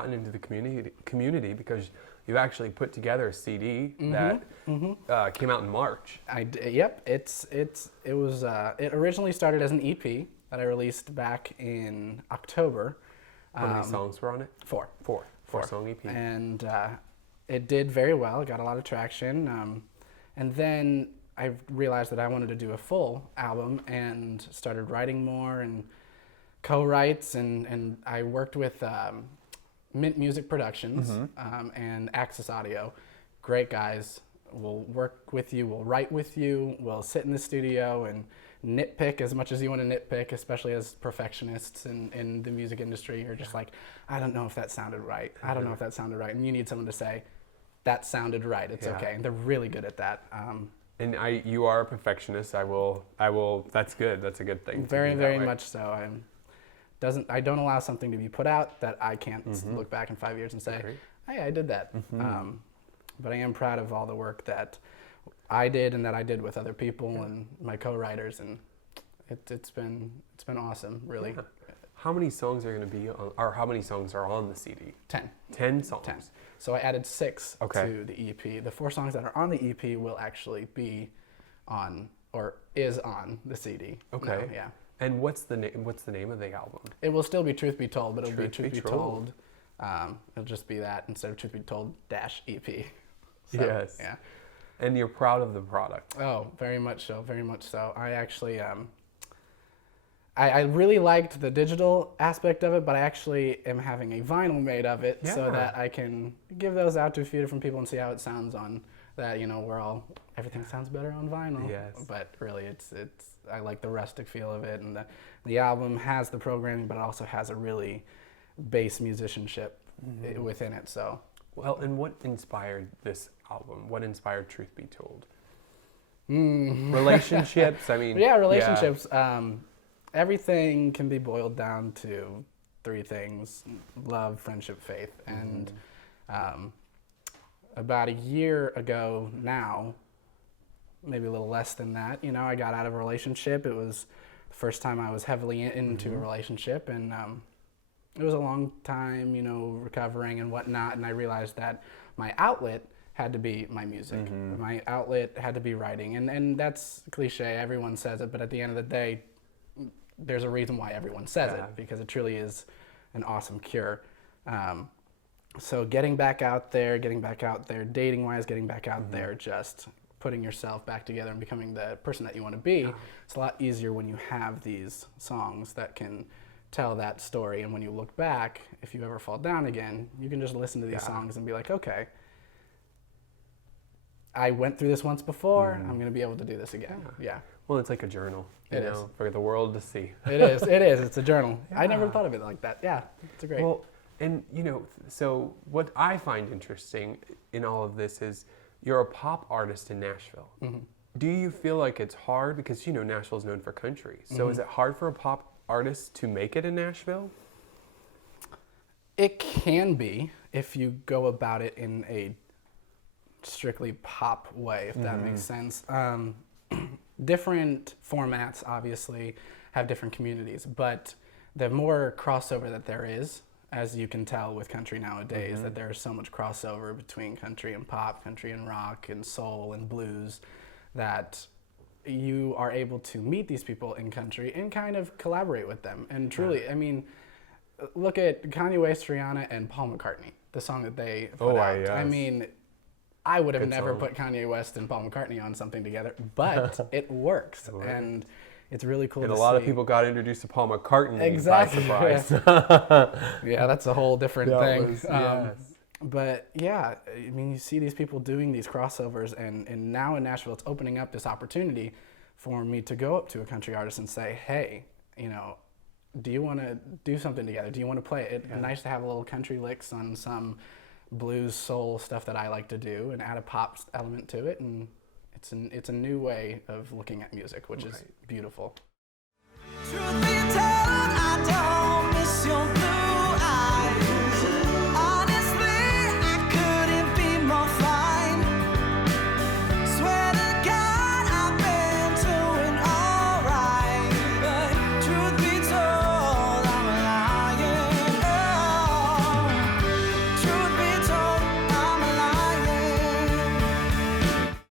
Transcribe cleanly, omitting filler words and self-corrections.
gotten into the community because you actually put together a CD that came out in March. Yep. It originally started as an EP that I released back in October. How many songs were on it? Four. Four song EP. And it did very well. It got a lot of traction. And then I realized that I wanted to do a full album and started writing more and co-writes. And I worked with Mint Music Productions and Axis Audio. Great guys. We'll work with you. We'll write with you. We'll sit in the studio and nitpick as much as you want to nitpick, especially as perfectionists in the music industry. You're just like, I don't know if that sounded right. I don't know if that sounded right. And you need someone to say, that sounded right. It's okay. And they're really good at that. And you are a perfectionist. I will. That's good. That's a good thing. Very, very much so. I don't allow something to be put out that I can't look back in 5 years and say, hey, I did that. But I am proud of all the work that I did and that I did with other people and my co-writers, and it's been awesome, really. Yeah. How many songs are going to be on, or how many songs are on the CD? 10. 10 songs. 10. So I added 6 to the EP. The 4 songs that are on the EP will actually be on, or is on, the CD. Okay. No, yeah. And what's the name of the album? It will still be Truth Be Told, but it'll be Truth Be Told. It'll just be that instead of Truth Be Told -EP. So, yes. Yeah. And you're proud of the product. Oh, very much so. Very much so. I actually, I really liked the digital aspect of it, but I actually am having a vinyl made of it so that I can give those out to a few different people and see how it sounds on that. You know, everything sounds better on vinyl. Yes. But really, I like the rustic feel of it, and the album has the programming, but it also has a really bass musicianship within it. So. Well, and what inspired this album? What inspired Truth Be Told? Relationships? I mean... Yeah, relationships. Yeah. Everything can be boiled down to 3 things: love, friendship, faith. And about a year ago now, maybe a little less than that, you know, I got out of a relationship. It was the first time I was heavily into a relationship, and it was a long time, you know, recovering and whatnot, and I realized that my outlet had to be my music. My outlet had to be writing, and that's cliche, everyone says it, but at the end of the day, there's a reason why everyone says it, because it truly is an awesome cure. So getting back out there, dating-wise, getting back out there, just putting yourself back together and becoming the person that you want to be, it's a lot easier when you have these songs that can tell that story. And when you look back, if you ever fall down again, you can just listen to these songs and be like, okay, I went through this once before, I'm going to be able to do this again. Yeah. Well, it's like a journal, you know, for the world to see. It is. It's a journal. I never thought of it like that. Yeah, it's a great. Well, and you know, so what I find interesting in all of this is you're a pop artist in Nashville. Do you feel like it's hard, because, you know, Nashville's known for country. So is it hard for a pop artist to make it in Nashville? It can be if you go about it in a strictly pop way, if that makes sense. Different formats obviously have different communities, but the more crossover that there is, as you can tell with country nowadays, that there's so much crossover between country and pop, country and rock and soul and blues, that you are able to meet these people in country and kind of collaborate with them. And truly, I mean, look at Kanye West, Rihanna, and Paul McCartney, the song that they put out. Yes. I mean, I would have never put Kanye West and Paul McCartney on something together, but it works. And it's really cool to see. And a lot of people got introduced to Paul McCartney by surprise. Yeah, that's a whole different thing. Yes. But yeah, I mean, you see these people doing these crossovers, and now in Nashville, it's opening up this opportunity for me to go up to a country artist and say, hey, you know, do you want to do something together? Do you want to play? It's nice to have a little country licks on some blues, soul stuff that I like to do, and add a pop element to it, and it's a new way of looking at music, which is beautiful. Truth be told, I don't